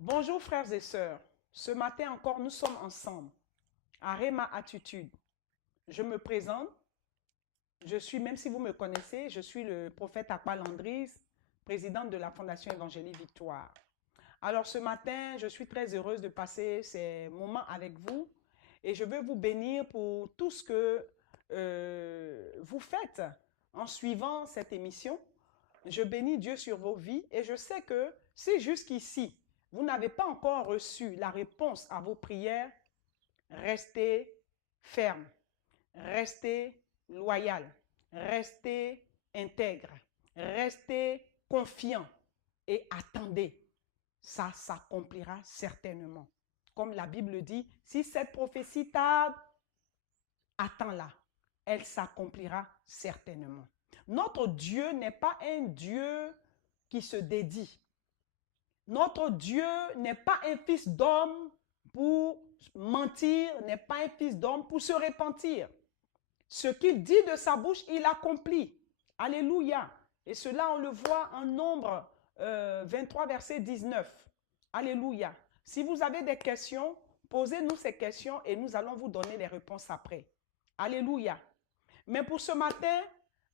Bonjour frères et sœurs. Ce matin encore, nous sommes ensemble à Rema Attitude. Je me présente. Je suis, même si vous me connaissez, je suis le prophète Akpa Landris, présidente de la Fondation Évangélique Victoire. Alors ce matin, je suis très heureuse de passer ces moments avec vous et je veux vous bénir pour tout ce que vous faites en suivant cette émission. Je bénis Dieu sur vos vies et je sais que si jusqu'ici, vous n'avez pas encore reçu la réponse à vos prières, restez ferme, restez loyal, restez intègre, restez confiant et attendez. Ça s'accomplira certainement. Comme la Bible dit, si cette prophétie tarde, attends-la. Elle s'accomplira certainement. Notre Dieu n'est pas un Dieu qui se dédie. Notre Dieu n'est pas un fils d'homme pour mentir, n'est pas un fils d'homme pour se repentir. Ce qu'il dit de sa bouche, il accomplit. Alléluia. Et cela, on le voit en Nombre 23, verset 19. Alléluia. Si vous avez des questions, posez-nous ces questions et nous allons vous donner les réponses après. Alléluia. Mais pour ce matin,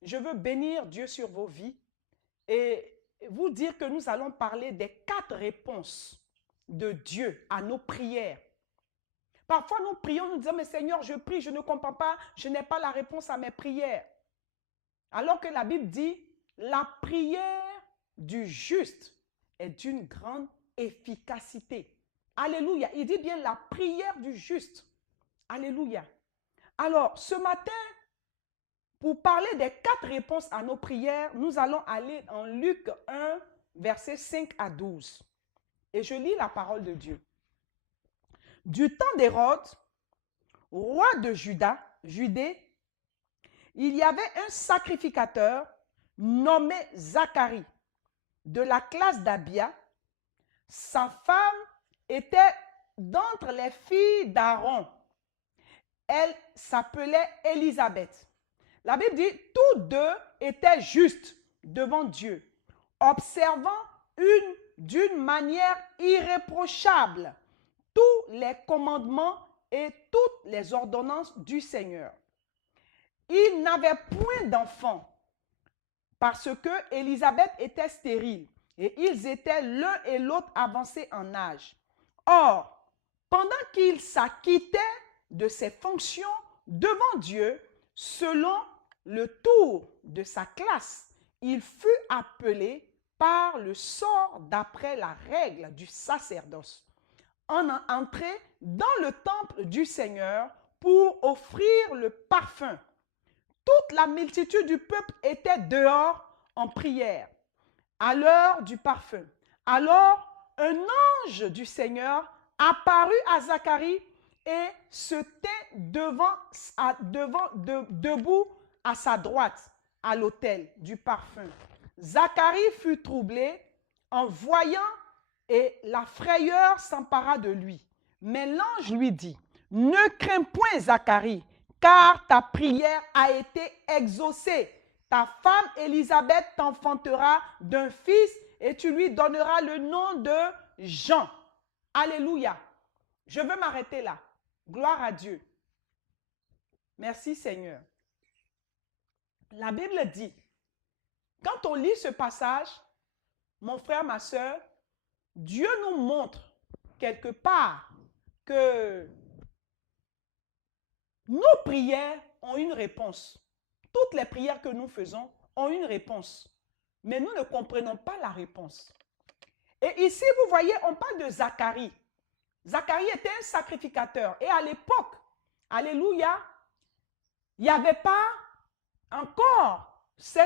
je veux bénir Dieu sur vos vies et vous dire que nous allons parler des 4 réponses de Dieu à nos prières. Parfois, nous prions, nous disons, mais Seigneur, je prie, je ne comprends pas, je n'ai pas la réponse à mes prières. Alors que la Bible dit, la prière du juste est d'une grande efficacité. Alléluia. Il dit bien la prière du juste. Alléluia. Alors, ce matin, pour parler des 4 réponses à nos prières, nous allons aller en Luc 1, versets 5 à 12. Et je lis la parole de Dieu. Du temps d'Hérode, roi de Judée, il y avait un sacrificateur nommé Zacharie, de la classe d'Abia. Sa femme était d'entre les filles d'Aaron. Elle s'appelait Élisabeth. La Bible dit, tous deux étaient justes devant Dieu, observant d'une manière irréprochable tous les commandements et toutes les ordonnances du Seigneur. Ils n'avaient point d'enfants parce que Élisabeth était stérile et ils étaient l'un et l'autre avancés en âge. Or, pendant qu'il s'acquittait de ses fonctions devant Dieu, selon le tour de sa classe, il fut appelé par le sort d'après la règle du sacerdoce, en entré dans le temple du Seigneur pour offrir le parfum. Toute la multitude du peuple était dehors en prière à l'heure du parfum. Alors, un ange du Seigneur apparut à Zacharie et se tint debout à sa droite, à l'autel du parfum. Zacharie fut troublé en voyant et la frayeur s'empara de lui. Mais l'ange lui dit, ne crains point Zacharie, car ta prière a été exaucée. Ta femme Élisabeth t'enfantera d'un fils et tu lui donneras le nom de Jean. Alléluia. Je veux m'arrêter là. Gloire à Dieu. Merci Seigneur. La Bible dit, quand on lit ce passage, mon frère, ma soeur, Dieu nous montre quelque part que nos prières ont une réponse. Toutes les prières que nous faisons ont une réponse. Mais nous ne comprenons pas la réponse. Et ici, vous voyez, on parle de Zacharie. Zacharie était un sacrificateur. Et à l'époque, alléluia, il n'y avait pas encore ce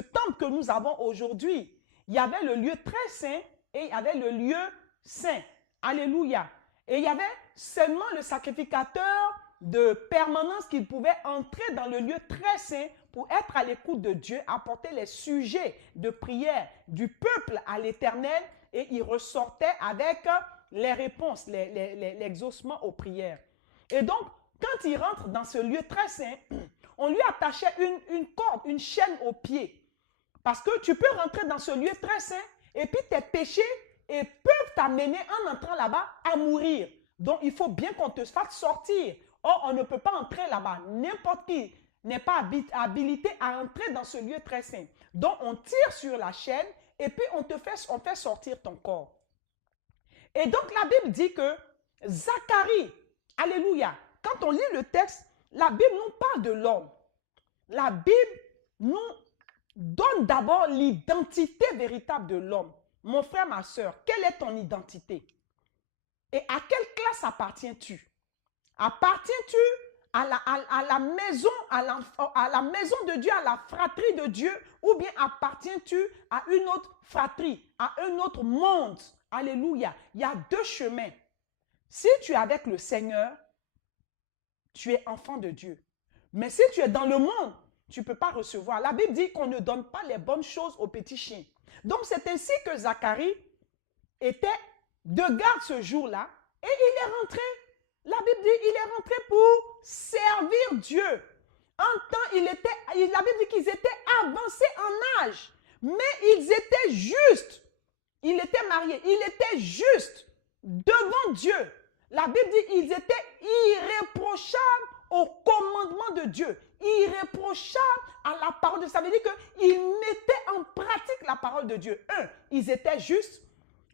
temple que nous avons aujourd'hui. Il y avait le lieu très saint et il y avait le lieu saint. Alléluia. Et il y avait seulement le sacrificateur de permanence qui pouvait entrer dans le lieu très saint pour être à l'écoute de Dieu, apporter les sujets de prière du peuple à l'Éternel et il ressortait avec les réponses, l'exaucement aux prières. Et donc, quand il rentre dans ce lieu très saint, on lui attachait une corde, une chaîne aux pieds Parce que tu peux rentrer dans ce lieu très saint et puis tes péchés peuvent t'amener en entrant là-bas à mourir. Donc, il faut bien qu'on te fasse sortir. Or, on ne peut pas entrer là-bas. N'importe qui n'est pas habilité à entrer dans ce lieu très saint. Donc, on tire sur la chaîne et puis on fait sortir ton corps. Et donc, la Bible dit que Zacharie, alléluia, quand on lit le texte, la Bible nous parle de l'homme. La Bible nous donne d'abord l'identité véritable de l'homme. Mon frère, ma soeur, quelle est ton identité? Et à quelle classe appartiens-tu? Appartiens-tu à la maison, à la maison de Dieu, à la fratrie de Dieu, ou bien appartiens-tu à une autre fratrie, à un autre monde? Alléluia. Il y a deux chemins. Si tu es avec le Seigneur, tu es enfant de Dieu. Mais si tu es dans le monde, tu ne peux pas recevoir. La Bible dit qu'on ne donne pas les bonnes choses aux petits chiens. Donc, c'est ainsi que Zacharie était de garde ce jour-là et il est rentré. La Bible dit qu'il est rentré pour servir Dieu. En temps, la Bible dit qu'ils étaient avancés en âge, mais ils étaient justes. Il était marié, il était juste devant Dieu. La Bible dit qu'ils étaient irréprochables au commandement de Dieu, irréprochables à la parole de Dieu. Ça veut dire qu'ils mettaient en pratique la parole de Dieu. Ils étaient justes,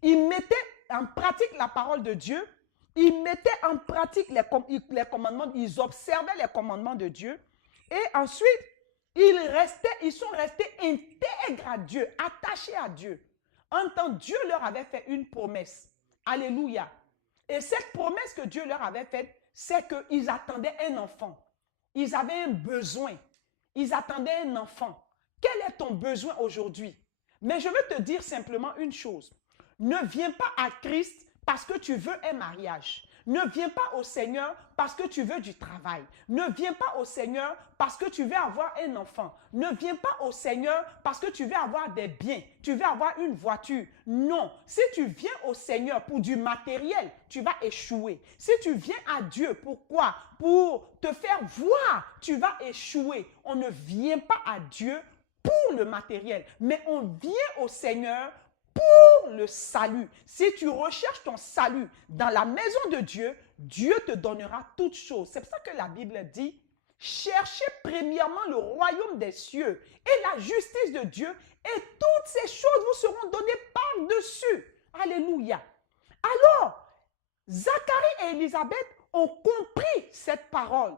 ils mettaient en pratique la parole de Dieu, ils mettaient en pratique les commandements, ils observaient les commandements de Dieu. Et ensuite, ils sont restés intègres à Dieu, attachés à Dieu. En tant Dieu leur avait fait une promesse. Alléluia. Et cette promesse que Dieu leur avait faite, c'est qu'ils attendaient un enfant. Ils avaient un besoin. Ils attendaient un enfant. Quel est ton besoin aujourd'hui? Mais je veux te dire simplement une chose. Ne viens pas à Christ parce que tu veux un mariage. Ne viens pas au Seigneur parce que tu veux du travail. Ne viens pas au Seigneur parce que tu veux avoir un enfant. Ne viens pas au Seigneur parce que tu veux avoir des biens. Tu veux avoir une voiture. Non. Si tu viens au Seigneur pour du matériel, tu vas échouer. Si tu viens à Dieu, pourquoi? Pour te faire voir, tu vas échouer. On ne vient pas à Dieu pour le matériel, mais on vient au Seigneur pour le salut. Si tu recherches ton salut dans la maison de Dieu, Dieu te donnera toutes choses. C'est pour ça que la Bible dit, cherchez premièrement le royaume des cieux et la justice de Dieu et toutes ces choses vous seront données par-dessus. Alléluia. Alors, Zacharie et Élisabeth ont compris cette parole.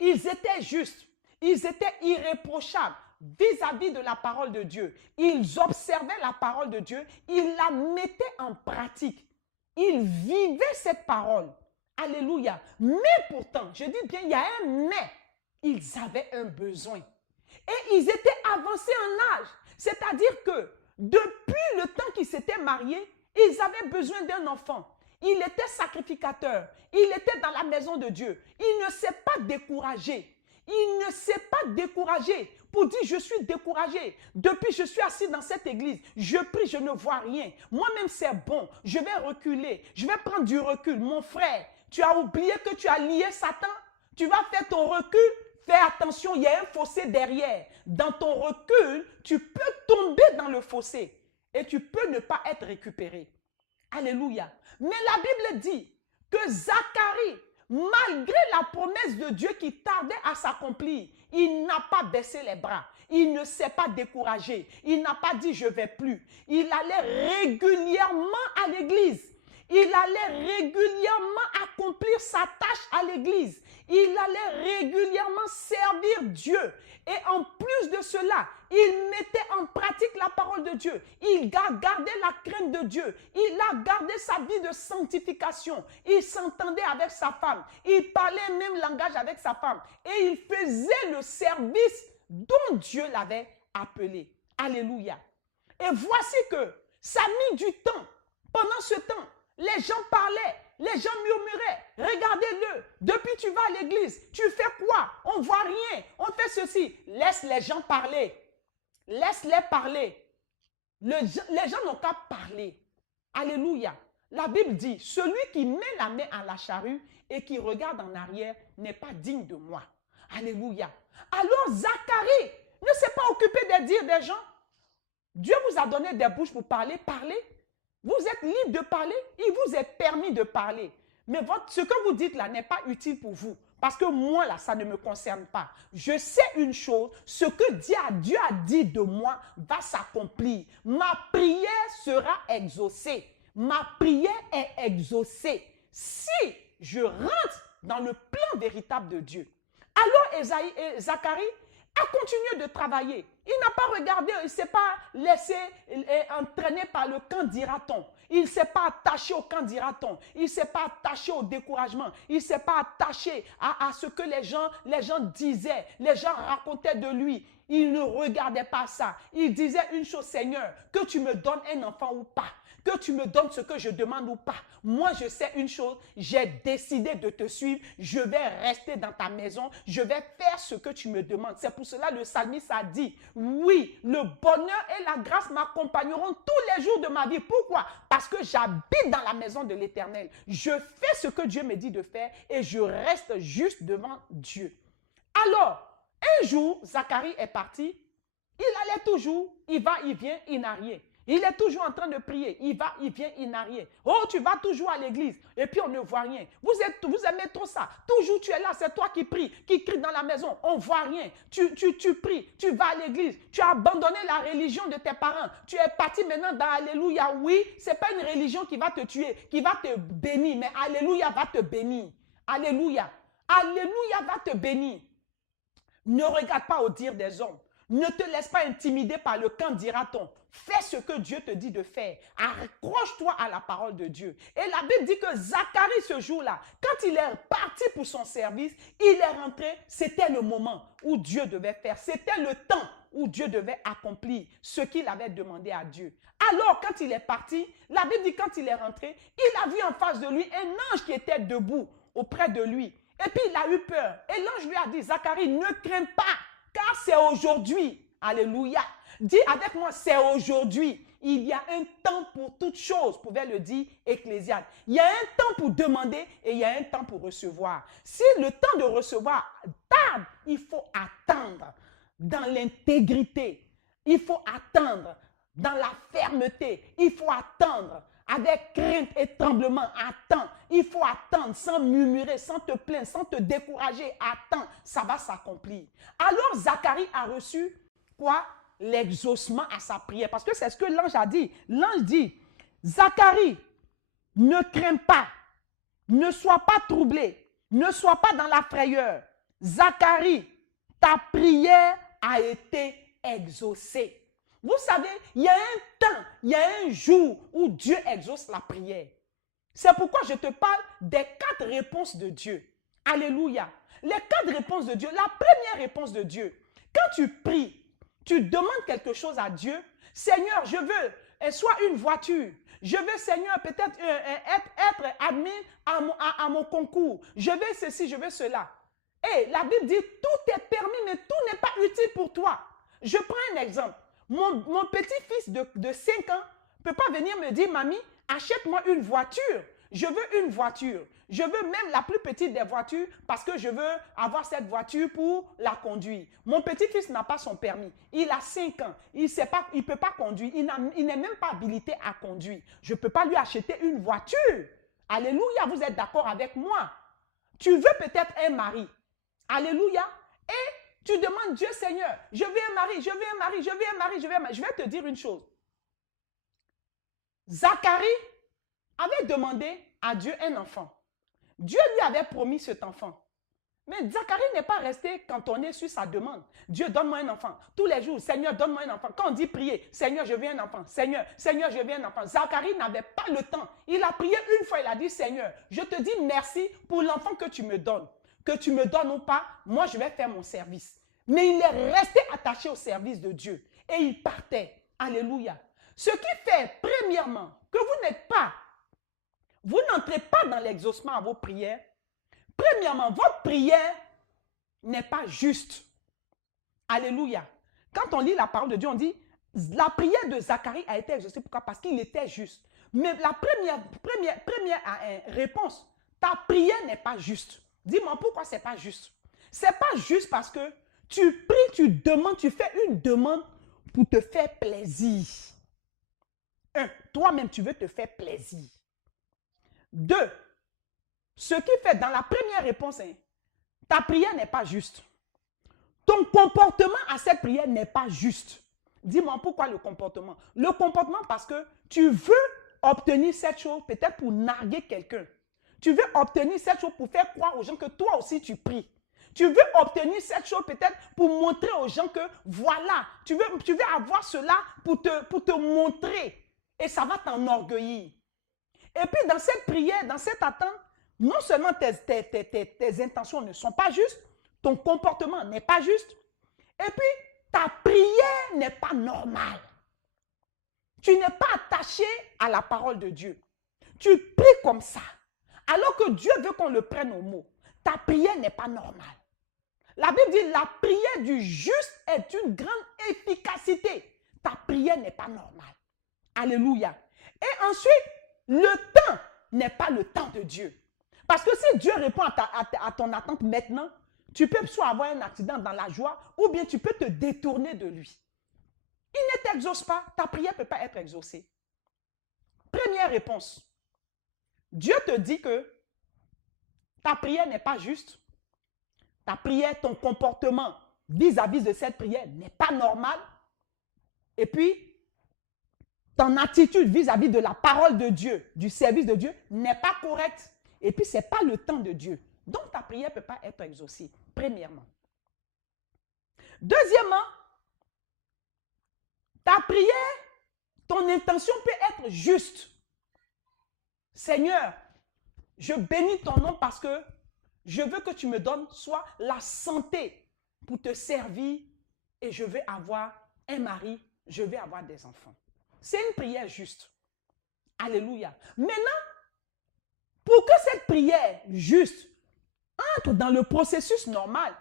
Ils étaient justes, ils étaient irréprochables vis-à-vis de la parole de Dieu. Ils observaient la parole de Dieu, ils la mettaient en pratique. Ils vivaient cette parole. Alléluia. Mais pourtant, je dis bien, il y a un mais. Ils avaient un besoin. Et ils étaient avancés en âge. C'est-à-dire que depuis le temps qu'ils s'étaient mariés, ils avaient besoin d'un enfant. Il était sacrificateur. Il était dans la maison de Dieu. Il ne s'est pas découragé. Il ne s'est pas découragé pour dire je suis découragé. Depuis je suis assis dans cette église, je prie, je ne vois rien. Moi-même c'est bon, je vais reculer, je vais prendre du recul. Mon frère, tu as oublié que tu as lié Satan? Tu vas faire ton recul? Fais attention, il y a un fossé derrière. Dans ton recul, tu peux tomber dans le fossé et tu peux ne pas être récupéré. Alléluia. Mais la Bible dit que Zacharie, malgré la promesse de Dieu qui tardait à s'accomplir, il n'a pas baissé les bras. Il ne s'est pas découragé. Il n'a pas dit « je ne vais plus ». Il allait régulièrement à l'église. Il allait régulièrement accomplir sa tâche à l'église. Il allait régulièrement servir Dieu. Et en plus de cela, il mettait en pratique la parole de Dieu. Il gardait la crainte de Dieu. Il a gardé sa vie de sanctification. Il s'entendait avec sa femme. Il parlait le même langage avec sa femme. Et il faisait le service dont Dieu l'avait appelé. Alléluia. Et voici que ça a mis du temps. Pendant ce temps, les gens parlaient, les gens murmuraient. Regardez-le, depuis tu vas à l'église, tu fais quoi? On ne voit rien, on fait ceci. Laisse les gens parler. Laisse-les parler. Les gens n'ont qu'à parler. Alléluia. La Bible dit, celui qui met la main à la charrue et qui regarde en arrière n'est pas digne de moi. Alléluia. Alors Zacharie ne s'est pas occupé faire dire des gens. Dieu vous a donné des bouches pour parler, parlez. Vous êtes libre de parler, il vous est permis de parler. Mais ce que vous dites là n'est pas utile pour vous. Parce que moi là, ça ne me concerne pas. Je sais une chose, ce que Dieu a dit de moi va s'accomplir. Ma prière sera exaucée. Ma prière est exaucée. Si je rentre dans le plan véritable de Dieu. Alors Zacharie a continué de travailler. Il n'a pas regardé, il ne s'est pas laissé entraîner par le quand dira-t-on. Il ne s'est pas attaché au quand dira-t-on. Il ne s'est pas attaché au découragement. Il ne s'est pas attaché à ce que les gens disaient. Les gens racontaient de lui. Il ne regardait pas ça. Il disait une chose, Seigneur, que tu me donnes un enfant ou pas. Que tu me donnes ce que je demande ou pas. Moi, je sais une chose, j'ai décidé de te suivre. Je vais rester dans ta maison. Je vais faire ce que tu me demandes. C'est pour cela le psalmiste a dit, oui, le bonheur et la grâce m'accompagneront tous les jours de ma vie. Pourquoi? Parce que j'habite dans la maison de l'Éternel. Je fais ce que Dieu me dit de faire et je reste juste devant Dieu. Alors, un jour, Zacharie est parti. Il allait toujours, il va, il vient, il n'a rien. Il est toujours en train de prier. Il va, il vient, il n'a rien. Oh, tu vas toujours à l'église. Et puis, on ne voit rien. Vous aimez trop ça. Toujours, tu es là. C'est toi qui pries, qui crie dans la maison. On ne voit rien. Tu pries. Tu vas à l'église. Tu as abandonné la religion de tes parents. Tu es parti maintenant dans Alléluia. Oui, ce n'est pas une religion qui va te tuer, qui va te bénir. Mais Alléluia va te bénir. Alléluia. Alléluia va te bénir. Ne regarde pas au dire des hommes. Ne te laisse pas intimider par le quand dira-t-on. Fais ce que Dieu te dit de faire. Accroche-toi à la parole de Dieu. Et la Bible dit que Zacharie, ce jour-là, quand il est parti pour son service, il est rentré, c'était le moment où Dieu devait faire. C'était le temps où Dieu devait accomplir ce qu'il avait demandé à Dieu. Alors, quand il est parti, la Bible dit quand il est rentré, il a vu en face de lui un ange qui était debout auprès de lui. Et puis, il a eu peur. Et l'ange lui a dit, Zacharie, ne crains pas. Car c'est aujourd'hui. Alléluia. Dis avec moi, c'est aujourd'hui. Il y a un temps pour toutes choses, pouvait le dire Ecclésiaste. Il y a un temps pour demander et il y a un temps pour recevoir. Si le temps de recevoir tarde, il faut attendre dans l'intégrité. Il faut attendre dans la fermeté. Il faut attendre avec crainte et tremblement. Attends. Il faut attendre sans murmurer, sans te plaindre, sans te décourager. Attends, ça va s'accomplir. Alors Zacharie a reçu quoi? L'exaucement à sa prière. Parce que c'est ce que l'ange a dit. L'ange dit, Zacharie, ne crains pas, ne sois pas troublé, ne sois pas dans la frayeur. Zacharie, ta prière a été exaucée. Vous savez, il y a un temps, il y a un jour où Dieu exauce la prière. C'est pourquoi je te parle des 4 réponses de Dieu. Alléluia. Les 4 réponses de Dieu. La première réponse de Dieu, quand tu pries, tu demandes quelque chose à Dieu. Seigneur, je veux soit une voiture. Je veux, Seigneur, peut-être être admis à mon concours. Je veux ceci, je veux cela. Et la Bible dit, tout est permis, mais tout n'est pas utile pour toi. Je prends un exemple. Mon petit-fils de 5 ans ne peut pas venir me dire, mamie, achète-moi une voiture. Je veux une voiture. Je veux même la plus petite des voitures parce que je veux avoir cette voiture pour la conduire. Mon petit-fils n'a pas son permis. Il a 5 ans. Il ne peut pas conduire. Il n'est même pas habilité à conduire. Je ne peux pas lui acheter une voiture. Alléluia, vous êtes d'accord avec moi? Tu veux peut-être un mari. Alléluia. Et tu demandes Dieu, Seigneur, je veux un mari, je veux un mari, je veux un mari, je veux un mari. Je vais te dire une chose. Zacharie avait demandé à Dieu un enfant. Dieu lui avait promis cet enfant. Mais Zacharie n'est pas resté cantonné sur sa demande. Dieu, donne-moi un enfant. Tous les jours, Seigneur, donne-moi un enfant. Quand on dit prier, Seigneur, je veux un enfant. Seigneur, Seigneur, je veux un enfant. Zacharie n'avait pas le temps. Il a prié une fois, il a dit, Seigneur, je te dis merci pour l'enfant que tu me donnes. Que tu me donnes ou pas, moi je vais faire mon service. Mais il est resté attaché au service de Dieu. Et il partait. Alléluia. Ce qui fait, premièrement, que vous n'entrez pas dans l'exaucement à vos prières. Premièrement, votre prière n'est pas juste. Alléluia. Quand on lit la parole de Dieu, on dit, la prière de Zacharie a été exaucée. Pourquoi? Parce qu'il était juste. Mais la première réponse, ta prière n'est pas juste. Dis-moi pourquoi ce n'est pas juste. Ce n'est pas juste parce que tu pries, tu demandes, tu fais une demande pour te faire plaisir. 1. Toi-même, tu veux te faire plaisir. 2. Ce qui fait dans la première réponse, ta prière n'est pas juste. Ton comportement à cette prière n'est pas juste. Dis-moi pourquoi le comportement. Le comportement parce que tu veux obtenir cette chose peut-être pour narguer quelqu'un. Tu veux obtenir cette chose pour faire croire aux gens que toi aussi tu pries. Tu veux obtenir cette chose peut-être pour montrer aux gens que voilà, tu veux avoir cela pour te montrer. Et ça va t'enorgueillir. Et puis dans cette prière, dans cette attente, non seulement tes intentions ne sont pas justes, ton comportement n'est pas juste, et puis ta prière n'est pas normale. Tu n'es pas attaché à la parole de Dieu. Tu pries comme ça, alors que Dieu veut qu'on le prenne au mot. Ta prière n'est pas normale. La Bible dit la prière du juste est une grande efficacité. Ta prière n'est pas normale. Alléluia. Et ensuite, le temps n'est pas le temps de Dieu. Parce que si Dieu répond à ton attente maintenant, tu peux soit avoir un accident dans la joie ou bien tu peux te détourner de lui. Il ne t'exauce pas. Ta prière ne peut pas être exaucée. Première réponse. Dieu te dit que ta prière n'est pas juste. Ta prière, ton comportement vis-à-vis de cette prière n'est pas normal. Et puis, ton attitude vis-à-vis de la parole de Dieu, du service de Dieu, n'est pas correcte. Et puis, ce n'est pas le temps de Dieu. Donc, ta prière ne peut pas être exaucée, premièrement. Deuxièmement, ta prière, ton intention peut être juste. Seigneur, je bénis ton nom parce que je veux que tu me donnes soit la santé pour te servir et je veux avoir un mari, je veux avoir des enfants. C'est une prière juste. Alléluia. Maintenant, pour que cette prière juste entre dans le processus normal,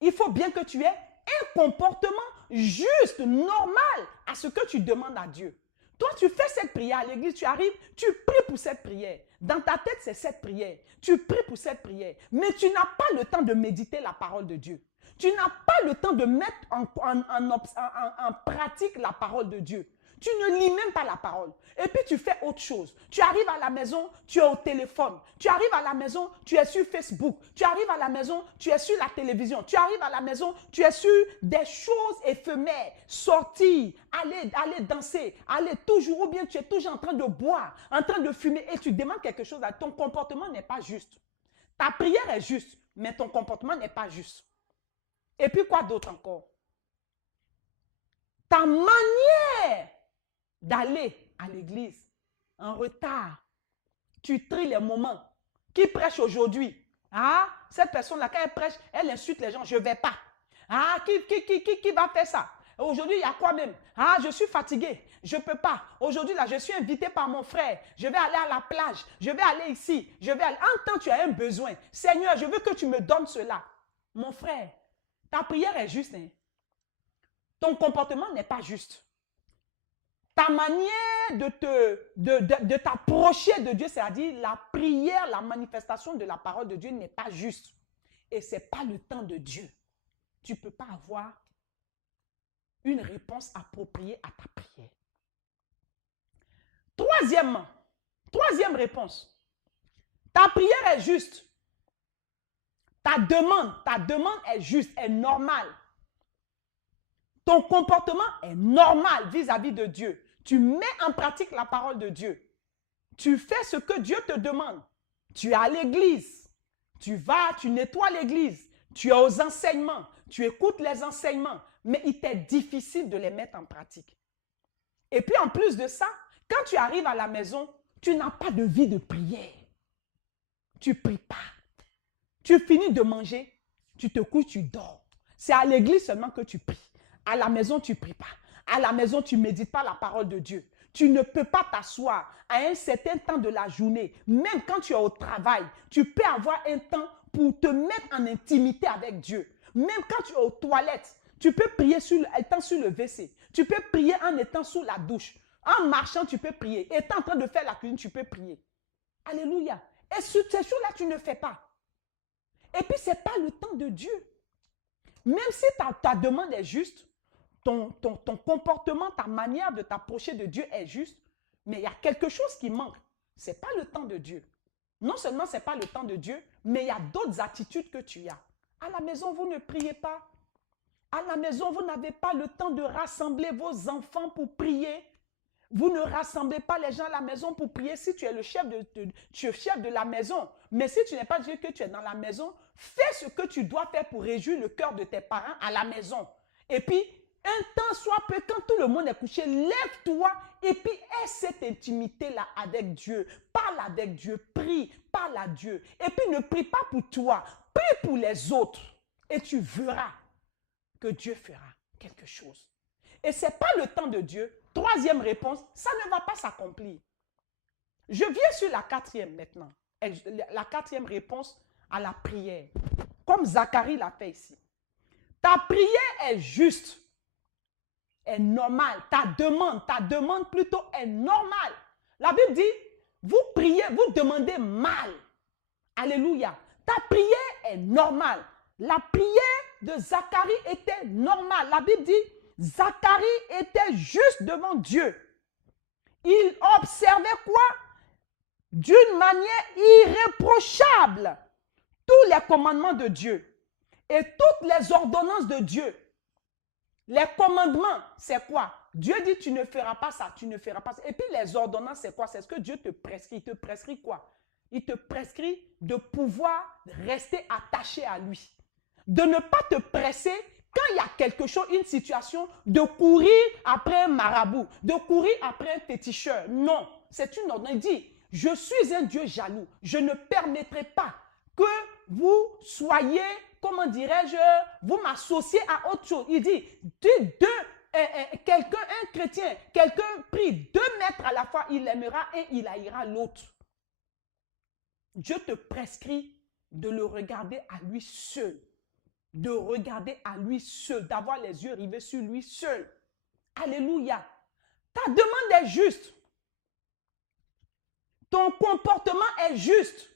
il faut bien que tu aies un comportement juste, normal à ce que tu demandes à Dieu. Toi, tu fais cette prière à l'église, tu arrives, tu pries pour cette prière. Dans ta tête, c'est cette prière. Tu pries pour cette prière. Mais tu n'as pas le temps de méditer la parole de Dieu. Tu n'as pas le temps de mettre en pratique la parole de Dieu. Tu ne lis même pas la parole. Et puis tu fais autre chose. Tu arrives à la maison, tu es au téléphone. Tu arrives à la maison, tu es sur Facebook. Tu arrives à la maison, tu es sur la télévision. Tu arrives à la maison, tu es sur des choses éphémères. Sortir, aller danser, aller toujours, ou bien tu es toujours en train de boire, en train de fumer et tu demandes quelque chose. Ton comportement n'est pas juste. Ta prière est juste, mais ton comportement n'est pas juste. Et puis quoi d'autre encore? Ta manière d'aller à l'église en retard. Tu tries les moments. Qui prêche aujourd'hui? Ah, cette personne-là, quand elle prêche, elle insulte les gens. Je ne vais pas. Ah, qui va faire ça? Aujourd'hui, il y a quoi même? Ah, je suis fatigué. Je ne peux pas. Aujourd'hui, là, je suis invité par mon frère. Je vais aller à la plage. Je vais aller ici. Je vais aller. En temps, tu as un besoin. Seigneur, je veux que tu me donnes cela. Mon frère, ta prière est juste. Hein? Ton comportement n'est pas juste. Ta manière de t'approcher de Dieu, c'est-à-dire la prière, la manifestation de la parole de Dieu n'est pas juste. Et ce n'est pas le temps de Dieu. Tu ne peux pas avoir une réponse appropriée à ta prière. Troisièmement, troisième réponse. Ta prière est juste. Ta demande est juste, est normale. Ton comportement est normal vis-à-vis de Dieu. Tu mets en pratique la parole de Dieu. Tu fais ce que Dieu te demande. Tu es à l'église. Tu vas, tu nettoies l'église. Tu es aux enseignements. Tu écoutes les enseignements. Mais il t'est difficile de les mettre en pratique. Et puis en plus de ça, quand tu arrives à la maison, tu n'as pas de vie de prière. Tu ne pries pas. Tu finis de manger, tu te couches, tu dors. C'est à l'église seulement que tu pries. À la maison, tu ne pries pas. À la maison, tu ne médites pas la parole de Dieu. Tu ne peux pas t'asseoir à un certain temps de la journée. Même quand tu es au travail, tu peux avoir un temps pour te mettre en intimité avec Dieu. Même quand tu es aux toilettes, tu peux prier étant sur le WC. Tu peux prier en étant sous la douche. En marchant, tu peux prier. Étant en train de faire la cuisine, tu peux prier. Alléluia. Et sur ces choses-là, tu ne fais pas. Et puis, ce n'est pas le temps de Dieu. Même si ta demande est juste, ton comportement, ta manière de t'approcher de Dieu est juste, mais il y a quelque chose qui manque. Ce n'est pas le temps de Dieu. Non seulement ce n'est pas le temps de Dieu, mais il y a d'autres attitudes que tu as. À la maison, vous ne priez pas. À la maison, vous n'avez pas le temps de rassembler vos enfants pour prier. Vous ne rassemblez pas les gens à la maison pour prier si tu es le chef tu es chef de la maison. Mais si tu n'es pas Dieu que tu es dans la maison, fais ce que tu dois faire pour réjouir le cœur de tes parents à la maison. Et puis, un temps soit peu, quand tout le monde est couché, lève-toi et puis aie cette intimité-là avec Dieu. Parle avec Dieu, prie, parle à Dieu. Et puis ne prie pas pour toi, prie pour les autres. Et tu verras que Dieu fera quelque chose. Et ce n'est pas le temps de Dieu. Troisième réponse, ça ne va pas s'accomplir. Je viens sur la quatrième maintenant. La quatrième réponse à la prière. Comme Zacharie l'a fait ici. Ta prière est juste, est normale. Ta demande plutôt est normale. La Bible dit, vous priez, vous demandez mal. Alléluia. Ta prière est normale. La prière de Zacharie était normale. La Bible dit, Zacharie était juste devant Dieu. Il observait quoi? D'une manière irréprochable tous les commandements de Dieu et toutes les ordonnances de Dieu. Les commandements, c'est quoi? Dieu dit tu ne feras pas ça, tu ne feras pas ça. Et puis les ordonnances, c'est quoi? C'est ce que Dieu te prescrit. Il te prescrit quoi? Il te prescrit de pouvoir rester attaché à lui. De ne pas te presser quand il y a quelque chose, une situation, de courir après un marabout, de courir après un féticheur. Non, c'est une ordonnance. Il dit, je suis un Dieu jaloux. Je ne permettrai pas que vous soyez, comment dirais-je, vous m'associez à autre chose. Il dit, quelqu'un, un chrétien, quelqu'un prie 2 mètres à la fois, il aimera et il haïra l'autre. Dieu te prescrit de le regarder à lui seul. De regarder à lui seul, d'avoir les yeux rivés sur lui seul. Alléluia. Ta demande est juste. Ton comportement est juste.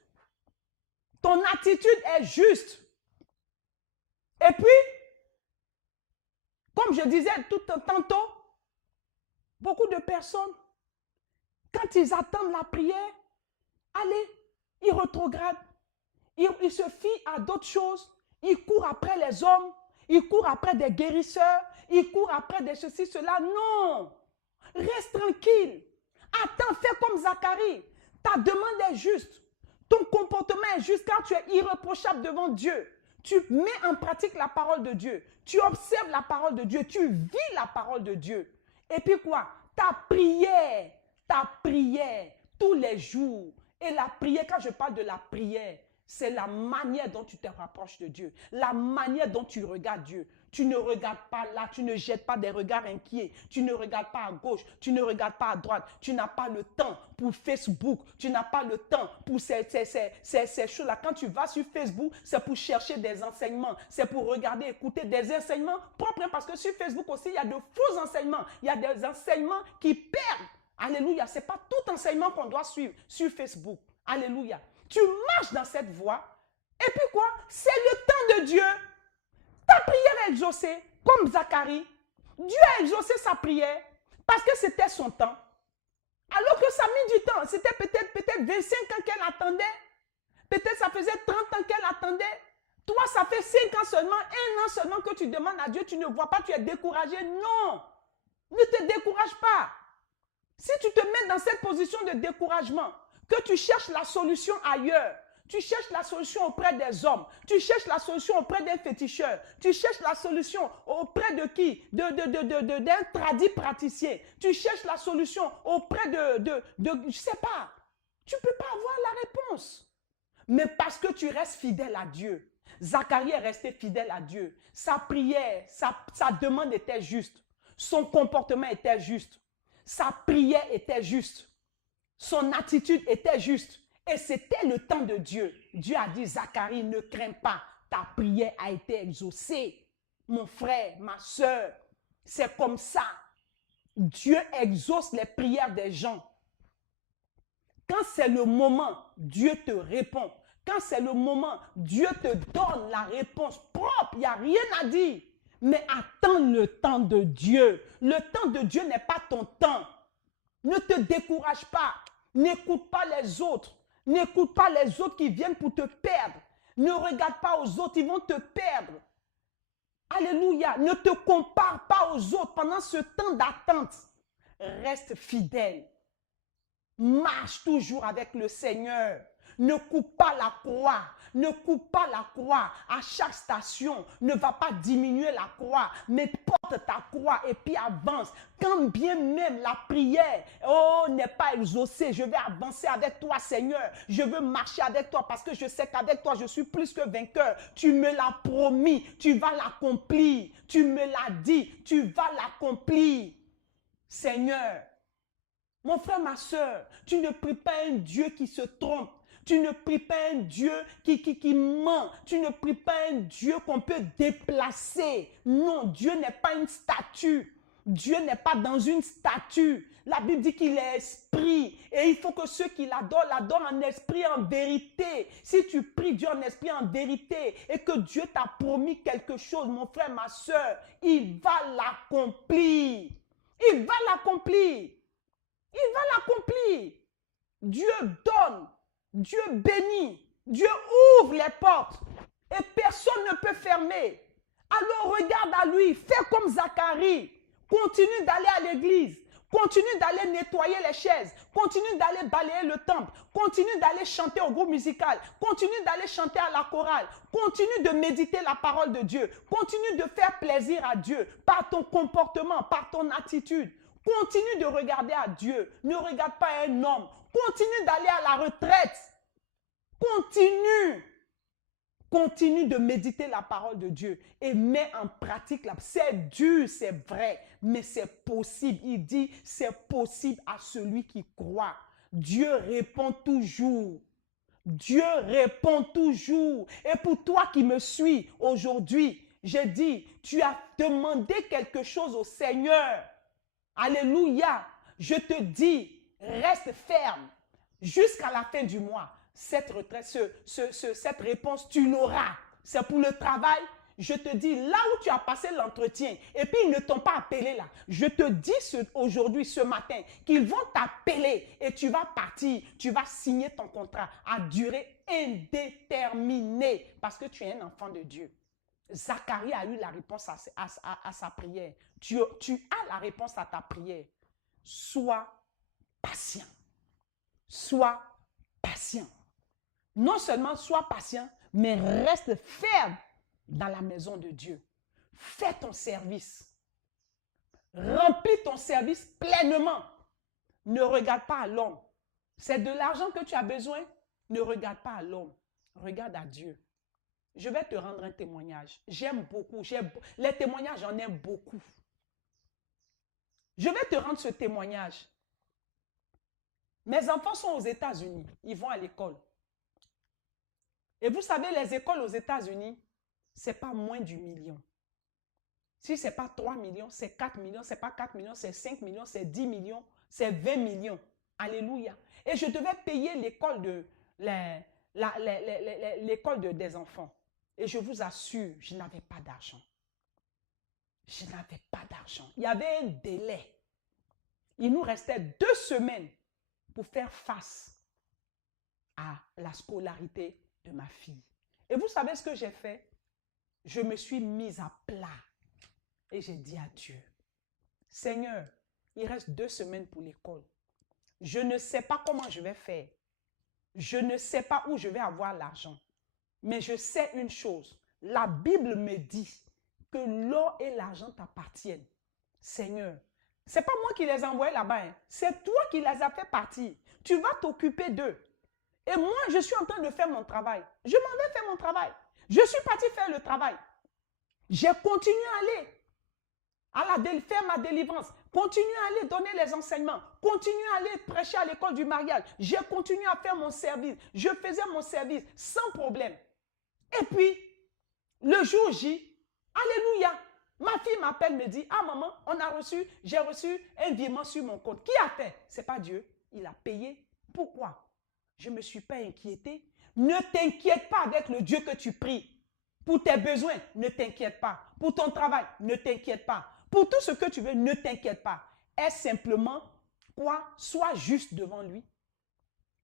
Ton attitude est juste. Et puis, comme je disais tantôt, beaucoup de personnes, quand ils attendent la prière, allez, ils rétrogradent. Ils se fient à d'autres choses. Ils courent après les hommes, ils courent après des guérisseurs, ils courent après des ceci, cela. Non! Reste tranquille. Attends, fais comme Zacharie. Ta demande est juste. Ton comportement est juste car tu es irréprochable devant Dieu. Tu mets en pratique la parole de Dieu. Tu observes la parole de Dieu. Tu vis la parole de Dieu. Et puis quoi? Ta prière tous les jours. Et la prière, quand je parle de la prière, c'est la manière dont tu te rapproches de Dieu. La manière dont tu regardes Dieu. Tu ne regardes pas là, tu ne jettes pas des regards inquiets. Tu ne regardes pas à gauche, tu ne regardes pas à droite. Tu n'as pas le temps pour Facebook. Tu n'as pas le temps pour ces choses-là. Quand tu vas sur Facebook, c'est pour chercher des enseignements. C'est pour regarder, écouter des enseignements propres. Parce que sur Facebook aussi, il y a de faux enseignements. Il y a des enseignements qui perdent. Alléluia. Ce n'est pas tout enseignement qu'on doit suivre sur Facebook. Alléluia. Tu marches dans cette voie. Et puis quoi? C'est le temps de Dieu. Ta prière est exaucée, comme Zacharie. Dieu a exaucé sa prière parce que c'était son temps. Alors que ça a mis du temps. C'était peut-être 25 ans qu'elle attendait. Peut-être ça faisait 30 ans qu'elle attendait. Toi, ça fait 5 ans seulement, 1 an seulement que tu demandes à Dieu. Tu ne vois pas, tu es découragé. Non. Ne te décourage pas. Si tu te mets dans cette position de découragement, que tu cherches la solution ailleurs, tu cherches la solution auprès des hommes, tu cherches la solution auprès d'un féticheur, tu cherches la solution auprès de qui? D'un tradit praticien, tu cherches la solution auprès je ne sais pas. Tu ne peux pas avoir la réponse. Mais parce que tu restes fidèle à Dieu. Zacharie est resté fidèle à Dieu. Sa prière, sa demande était juste. Son comportement était juste. Sa prière était juste. Son attitude était juste. Et c'était le temps de Dieu. Dieu a dit, Zacharie, ne crains pas. Ta prière a été exaucée. Mon frère, ma soeur, c'est comme ça. Dieu exauce les prières des gens. Quand c'est le moment, Dieu te répond. Quand c'est le moment, Dieu te donne la réponse propre. Il n'y a rien à dire. Mais attends le temps de Dieu. Le temps de Dieu n'est pas ton temps. Ne te décourage pas. N'écoute pas les autres. N'écoute pas les autres qui viennent pour te perdre. Ne regarde pas aux autres, ils vont te perdre. Alléluia. Ne te compare pas aux autres pendant ce temps d'attente. Reste fidèle. Marche toujours avec le Seigneur. Ne coupe pas la croix. Ne coupe pas la croix. À chaque station, ne va pas diminuer la croix, mais porte ta croix et puis avance. Quand bien même la prière, n'est pas exaucée, je vais avancer avec toi, Seigneur. Je veux marcher avec toi parce que je sais qu'avec toi, je suis plus que vainqueur. Tu me l'as promis, tu vas l'accomplir. Tu me l'as dit, tu vas l'accomplir. Seigneur, mon frère, ma soeur, tu ne pries pas un Dieu qui se trompe. Tu ne pries pas un Dieu qui ment. Tu ne pries pas un Dieu qu'on peut déplacer. Non, Dieu n'est pas une statue. Dieu n'est pas dans une statue. La Bible dit qu'il est esprit. Et il faut que ceux qui l'adorent en esprit, en vérité. Si tu pries Dieu en esprit, en vérité, et que Dieu t'a promis quelque chose, mon frère, ma soeur, il va l'accomplir. Il va l'accomplir. Il va l'accomplir. Dieu donne. Dieu bénit. Dieu ouvre les portes. Et personne ne peut fermer. Alors regarde à lui. Fais comme Zacharie. Continue d'aller à l'église. Continue d'aller nettoyer les chaises. Continue d'aller balayer le temple. Continue d'aller chanter au groupe musical. Continue d'aller chanter à la chorale. Continue de méditer la parole de Dieu. Continue de faire plaisir à Dieu par ton comportement, par ton attitude. Continue de regarder à Dieu. Ne regarde pas un homme. Continue d'aller à la retraite. Continue. Continue de méditer la parole de Dieu et mets en pratique. C'est dur, c'est vrai, mais c'est possible. Il dit, c'est possible à celui qui croit. Dieu répond toujours. Dieu répond toujours. Et pour toi qui me suis aujourd'hui, j'ai dit, tu as demandé quelque chose au Seigneur. Alléluia. Je te dis, reste ferme jusqu'à la fin du mois. Cette retraite, cette réponse, tu l'auras. C'est pour le travail. Je te dis, là où tu as passé l'entretien, et puis ils ne t'ont pas appelé là. Je te dis aujourd'hui, ce matin, qu'ils vont t'appeler et tu vas partir. Tu vas signer ton contrat à durée indéterminée parce que tu es un enfant de Dieu. Zacharie a eu la réponse à sa prière. Tu as la réponse à ta prière. Sois patient. Sois patient. Non seulement sois patient, mais reste ferme dans la maison de Dieu. Fais ton service. Remplis ton service pleinement. Ne regarde pas à l'homme. C'est de l'argent que tu as besoin. Ne regarde pas à l'homme. Regarde à Dieu. Je vais te rendre un témoignage. J'aime beaucoup. Les témoignages, j'en aime beaucoup. Je vais te rendre ce témoignage. Mes enfants sont aux États-Unis. Ils vont à l'école. Et vous savez, les écoles aux États-Unis, ce n'est pas moins du million. Si ce n'est pas 3 millions, c'est 4 millions, ce n'est pas 4 millions, c'est 5 millions, c'est 10 millions, c'est 20 millions. Alléluia. Et je devais payer l'école des enfants. Et je vous assure, je n'avais pas d'argent. Je n'avais pas d'argent. Il y avait un délai. Il nous restait 2 semaines pour faire face à la scolarité de ma fille. Et vous savez ce que j'ai fait? Je me suis mise à plat et j'ai dit à Dieu, Seigneur, il reste 2 semaines pour l'école. Je ne sais pas comment je vais faire. Je ne sais pas où je vais avoir l'argent. Mais je sais une chose. La Bible me dit que l'or et l'argent t'appartiennent. Seigneur, ce n'est pas moi qui les ai envoyés là-bas. Hein. C'est toi qui les as fait partir. Tu vas t'occuper d'eux. Et moi, je suis en train de faire mon travail. Je m'en vais faire mon travail. Je suis parti faire le travail. J'ai continué à aller faire ma délivrance. Continuer à aller donner les enseignements. Continuer à aller prêcher à l'école du mariage. J'ai continué à faire mon service. Je faisais mon service sans problème. Et puis, le jour J, alléluia, ma fille m'appelle, me dit, ah maman, j'ai reçu un virement sur mon compte. Qui a fait? Ce n'est pas Dieu. Il a payé. Pourquoi? Je ne me suis pas inquiétée. Ne t'inquiète pas avec le Dieu que tu pries. Pour tes besoins, ne t'inquiète pas. Pour ton travail, ne t'inquiète pas. Pour tout ce que tu veux, ne t'inquiète pas. Aie simplement quoi? Sois juste devant lui.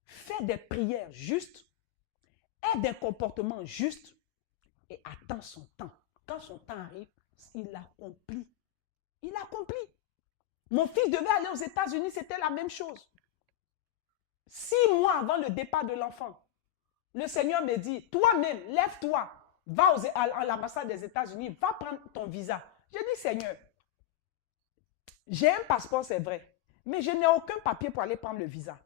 Fais des prières justes. Aie des comportements justes. Et attends son temps. Quand son temps arrive, il accomplit. Il accomplit. Mon fils devait aller aux États-Unis, c'était la même chose. 6 mois avant le départ de l'enfant, le Seigneur me dit, toi-même, lève-toi, va à l'ambassade des États-Unis, va prendre ton visa. Je dis, Seigneur, j'ai un passeport, c'est vrai, mais je n'ai aucun papier pour aller prendre le visa.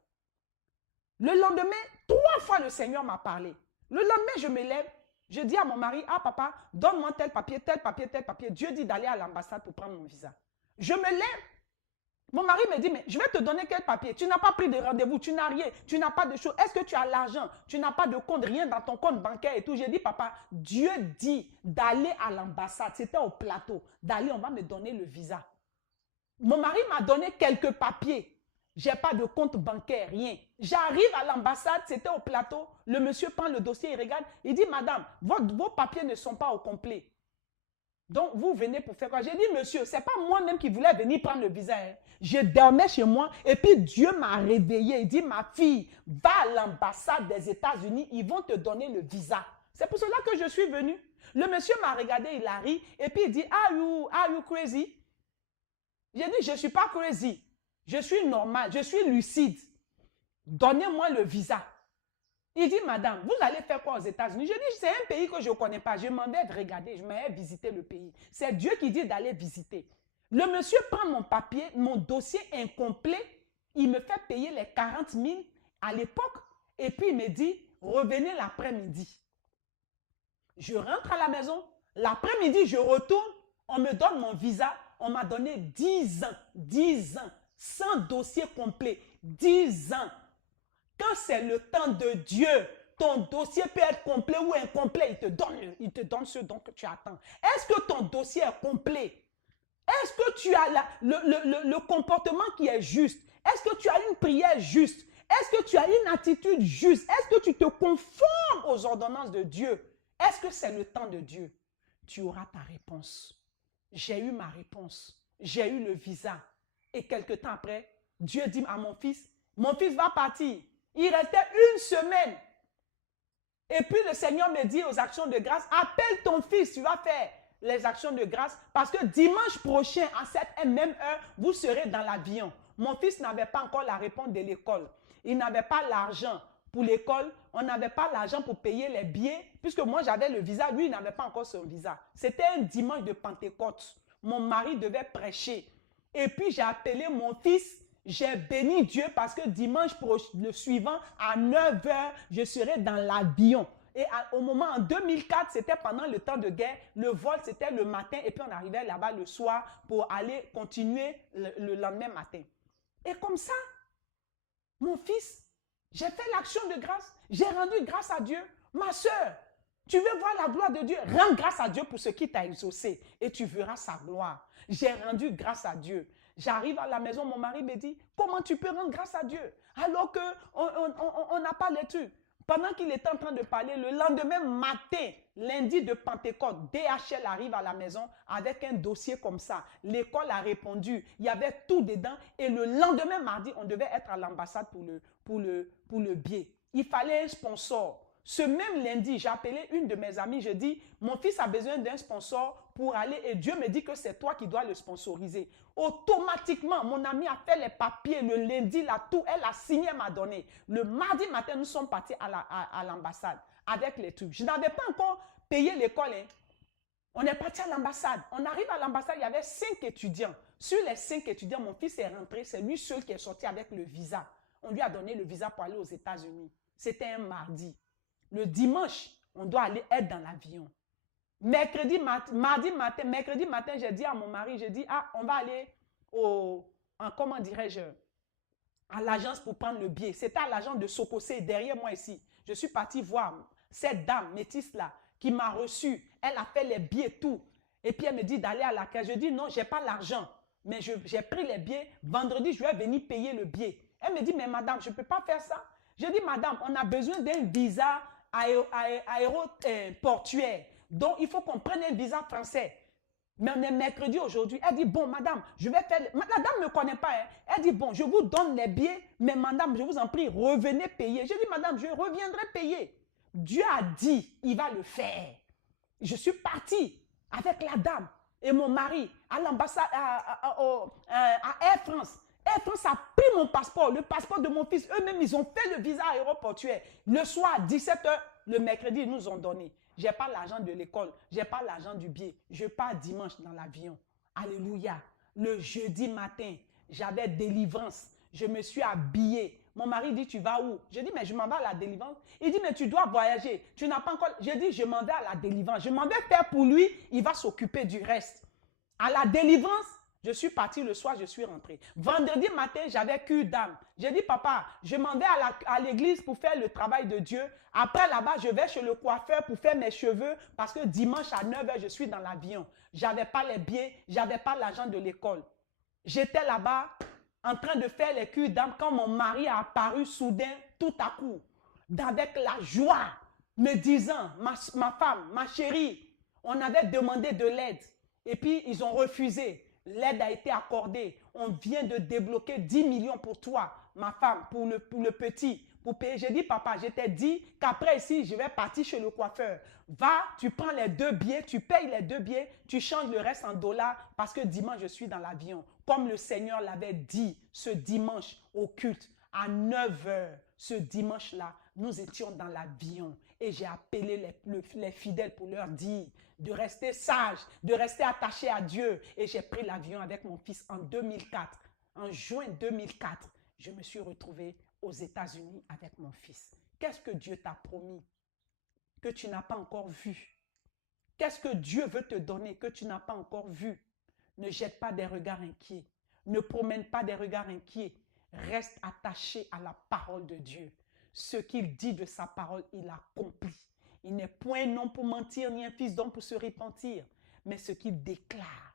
Le lendemain, 3 fois le Seigneur m'a parlé. Le lendemain, je me lève, je dis à mon mari, ah papa, donne-moi tel papier, tel papier, tel papier. Dieu dit d'aller à l'ambassade pour prendre mon visa. Je me lève. Mon mari me dit, mais je vais te donner quel papier? Tu n'as pas pris de rendez-vous, tu n'as rien, tu n'as pas de choses. Est-ce que tu as l'argent? Tu n'as pas de compte, rien dans ton compte bancaire et tout. J'ai dit, papa, Dieu dit d'aller à l'ambassade. C'était au plateau. D'aller, on va me donner le visa. Mon mari m'a donné quelques papiers. Je n'ai pas de compte bancaire, rien. J'arrive à l'ambassade, c'était au plateau. Le monsieur prend le dossier, il regarde. Il dit, madame, vos papiers ne sont pas au complet. Donc, vous venez pour faire quoi? J'ai dit, monsieur, ce n'est pas moi-même qui voulais venir prendre le visa. Hein. Je dormais chez moi et puis Dieu m'a réveillé. Il dit, ma fille, va à l'ambassade des États-Unis, ils vont te donner le visa. C'est pour cela que je suis venu. Le monsieur m'a regardé, il a ri et puis il dit, are you crazy? J'ai dit, je ne suis pas crazy. Je suis normal, je suis lucide. Donnez-moi le visa. Il dit, madame, vous allez faire quoi aux États-Unis? Je dis, c'est un pays que je ne connais pas. Je m'en vais regarder, je m'en vais visiter le pays. C'est Dieu qui dit d'aller visiter. Le monsieur prend mon papier, mon dossier incomplet. Il me fait payer les 40 000 à l'époque. Et puis il me dit, revenez l'après-midi. Je rentre à la maison. L'après-midi, je retourne. On me donne mon visa. On m'a donné 10 ans. 10 ans. Sans dossier complet. 10 ans. Quand c'est le temps de Dieu, ton dossier peut être complet ou incomplet. Il te donne ce dont tu attends. Est-ce que ton dossier est complet? Est-ce que tu as le comportement qui est juste? Est-ce que tu as une prière juste? Est-ce que tu as une attitude juste? Est-ce que tu te conformes aux ordonnances de Dieu? Est-ce que c'est le temps de Dieu? Tu auras ta réponse. J'ai eu ma réponse. J'ai eu le visa. Et quelque temps après, Dieu dit à mon fils va partir. Il restait 1 semaine. Et puis le Seigneur me dit aux actions de grâce, appelle ton fils, tu vas faire les actions de grâce parce que dimanche prochain, à cette même heure, vous serez dans l'avion. Mon fils n'avait pas encore la réponse de l'école. Il n'avait pas l'argent pour l'école. On n'avait pas l'argent pour payer les billets puisque moi j'avais le visa. Lui, il n'avait pas encore son visa. C'était un dimanche de Pentecôte. Mon mari devait prêcher. Et puis j'ai appelé mon fils. J'ai béni Dieu parce que dimanche le suivant, à 9 h, je serai dans l'avion. Et au moment, en 2004, c'était pendant le temps de guerre. Le vol, c'était le matin et puis on arrivait là-bas le soir pour aller continuer le lendemain matin. Et comme ça, mon fils, j'ai fait l'action de grâce. J'ai rendu grâce à Dieu. Ma soeur, tu veux voir la gloire de Dieu? Rends grâce à Dieu pour ce qui t'a exaucé et tu verras sa gloire. J'ai rendu grâce à Dieu. J'arrive à la maison, mon mari me dit, comment tu peux rendre grâce à Dieu alors qu'on n'a pas les trucs? Pendant qu'il était en train de parler, le lendemain matin, lundi de Pentecôte, DHL arrive à la maison avec un dossier comme ça. L'école a répondu, il y avait tout dedans. Et le lendemain mardi, on devait être à l'ambassade pour le billet. Il fallait un sponsor. Ce même lundi, j'ai appelé une de mes amies, je dis, mon fils a besoin d'un sponsor pour aller et Dieu me dit que c'est toi qui dois le sponsoriser. Automatiquement, mon amie a fait les papiers le lundi, là, tout, elle a signé, elle m'a donné. Le mardi matin, nous sommes partis à l'ambassade avec les trucs. Je n'avais pas encore payé l'école. Hein. On est parti à l'ambassade. On arrive à l'ambassade, il y avait 5 étudiants. Sur les 5 étudiants, mon fils est rentré, c'est lui seul qui est sorti avec le visa. On lui a donné le visa pour aller aux États-Unis. C'était un mardi. Le dimanche, on doit aller être dans l'avion. Mercredi matin, j'ai dit à mon mari, j'ai dit, on va aller comment dirais-je, à l'agence pour prendre le billet. C'était à l'agence de Sokosé, derrière moi ici. Je suis partie voir cette dame métisse là, qui m'a reçu. Elle a fait les billets, tout. Et puis elle me dit d'aller à la caisse. Je dis, non, je n'ai pas l'argent. Mais j'ai pris les billets. Vendredi, je vais venir payer le billet. Elle me dit, mais madame, je ne peux pas faire ça. Je dis, madame, on a besoin d'un visa aéroportuaire. Donc, il faut qu'on prenne un visa français. Mais on est mercredi aujourd'hui. Elle dit, bon, madame, je vais faire... La dame ne me connaît pas. Hein. Elle dit, bon, je vous donne les billets, mais madame, je vous en prie, revenez payer. J'ai dit, madame, je reviendrai payer. Dieu a dit, il va le faire. Je suis partie avec la dame et mon mari à l'ambassade, à Air France. Air France a pris mon passeport, le passeport de mon fils. Eux-mêmes, ils ont fait le visa aéroportuaire. Le soir, à 17 h, le mercredi, ils nous ont donné. Je n'ai pas l'argent de l'école, je n'ai pas l'argent du billet. Je pars dimanche dans l'avion. Alléluia. Le jeudi matin, j'avais délivrance. Je me suis habillée. Mon mari dit, tu vas où? Je dis, mais je m'en vais à la délivrance. Il dit, mais tu dois voyager. Tu n'as pas encore... Je dis, je m'en vais à la délivrance. Je m'en vais faire pour lui. Il va s'occuper du reste. À la délivrance, je suis partie le soir, je suis rentrée. Vendredi matin, j'avais cure d'âme. J'ai dit, papa, je m'en vais à l'église pour faire le travail de Dieu. Après, là-bas, je vais chez le coiffeur pour faire mes cheveux parce que dimanche à 9 h, je suis dans l'avion. Je n'avais pas les billets, je n'avais pas l'argent de l'école. J'étais là-bas en train de faire les cures d'âme quand mon mari a apparu soudain, tout à coup, avec la joie, me disant, ma femme, ma chérie, on avait demandé de l'aide et puis ils ont refusé. L'aide a été accordée. On vient de débloquer 10 millions pour toi, ma femme, pour le petit, pour payer. J'ai dit, papa, je t'ai dit qu'après ici, je vais partir chez le coiffeur. Va, tu prends les 2 billets, tu payes les 2 billets, tu changes le reste en dollars parce que dimanche, je suis dans l'avion. Comme le Seigneur l'avait dit ce dimanche au culte, à 9 h, ce dimanche-là, nous étions dans l'avion. Et j'ai appelé les fidèles pour leur dire de rester sages, de rester attachés à Dieu. Et j'ai pris l'avion avec mon fils en 2004. En juin 2004, je me suis retrouvée aux États-Unis avec mon fils. Qu'est-ce que Dieu t'a promis que tu n'as pas encore vu? Qu'est-ce que Dieu veut te donner que tu n'as pas encore vu? Ne jette pas des regards inquiets. Ne promène pas des regards inquiets. Reste attaché à la parole de Dieu. Ce qu'il dit de sa parole, il accomplit. Il n'est point un homme pour mentir, ni un fils d'homme pour se repentir. Mais ce qu'il déclare,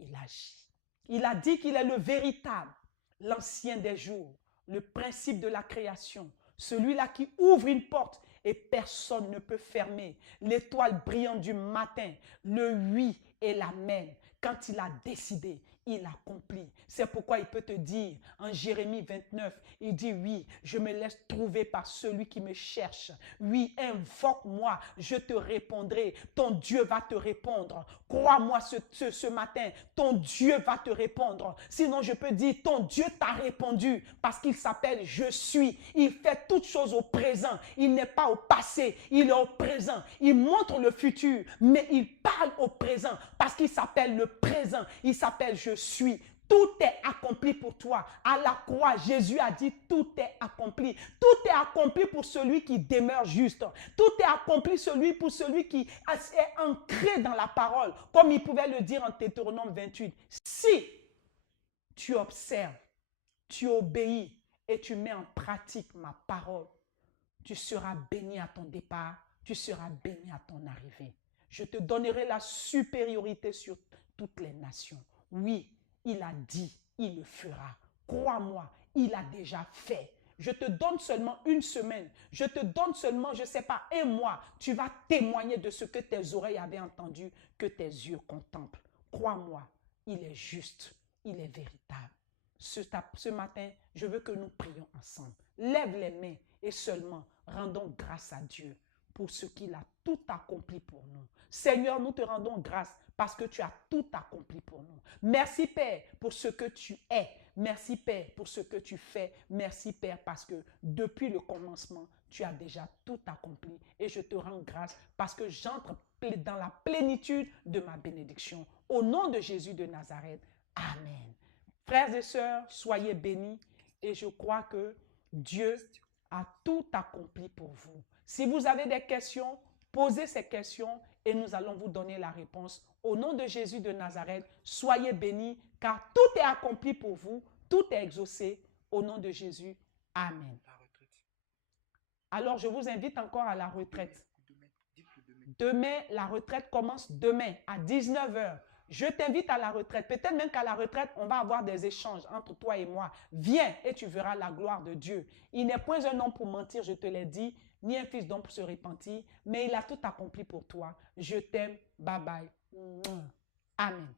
il agit. Il a dit qu'il est le véritable, l'ancien des jours, le principe de la création, celui-là qui ouvre une porte et personne ne peut fermer. L'étoile brillante du matin, le oui et l'amen. Quand il a décidé, il accomplit. C'est pourquoi il peut te dire en Jérémie 29, il dit oui, je me laisse trouver par celui qui me cherche. Oui, invoque-moi, je te répondrai. Ton Dieu va te répondre. Crois-moi ce matin, ton Dieu va te répondre. Sinon, je peux dire, ton Dieu t'a répondu parce qu'il s'appelle je suis. Il fait toutes choses au présent. Il n'est pas au passé, il est au présent. Il montre le futur, mais il parle au présent parce qu'il s'appelle le présent. Il s'appelle je suis. Tout est accompli pour toi. À la croix, Jésus a dit tout est accompli. Tout est accompli pour celui qui demeure juste. Tout est accompli pour celui qui est ancré dans la parole. Comme il pouvait le dire en Deutéronome 28. Si tu observes, tu obéis et tu mets en pratique ma parole, tu seras béni à ton départ, tu seras béni à ton arrivée. Je te donnerai la supériorité sur toutes les nations. Oui, il a dit, il le fera. Crois-moi, il a déjà fait. Je te donne seulement une semaine. Je te donne seulement, je ne sais pas, un mois. Tu vas témoigner de ce que tes oreilles avaient entendu, que tes yeux contemplent. Crois-moi, il est juste, il est véritable. Ce matin, je veux que nous prions ensemble. Lève les mains et seulement rendons grâce à Dieu pour ce qu'il a tout accompli pour nous. Seigneur, nous te rendons grâce parce que tu as tout accompli pour nous. Merci Père pour ce que tu es. Merci Père pour ce que tu fais. Merci Père parce que depuis le commencement, tu as déjà tout accompli. Et je te rends grâce parce que j'entre dans la plénitude de ma bénédiction. Au nom de Jésus de Nazareth. Amen. Frères et sœurs, soyez bénis et je crois que Dieu a tout accompli pour vous. Si vous avez des questions, posez ces questions et nous allons vous donner la réponse. Au nom de Jésus de Nazareth, soyez bénis car tout est accompli pour vous, tout est exaucé. Au nom de Jésus, amen. Alors, je vous invite encore à la retraite. Demain, la retraite commence demain à 19 h. Je t'invite à la retraite. Peut-être même qu'à la retraite, on va avoir des échanges entre toi et moi. Viens et tu verras la gloire de Dieu. Il n'est point un homme pour mentir, je te l'ai dit. ni un fils d'homme pour se repentir, mais il a tout accompli pour toi. Je t'aime. Bye bye. Amen.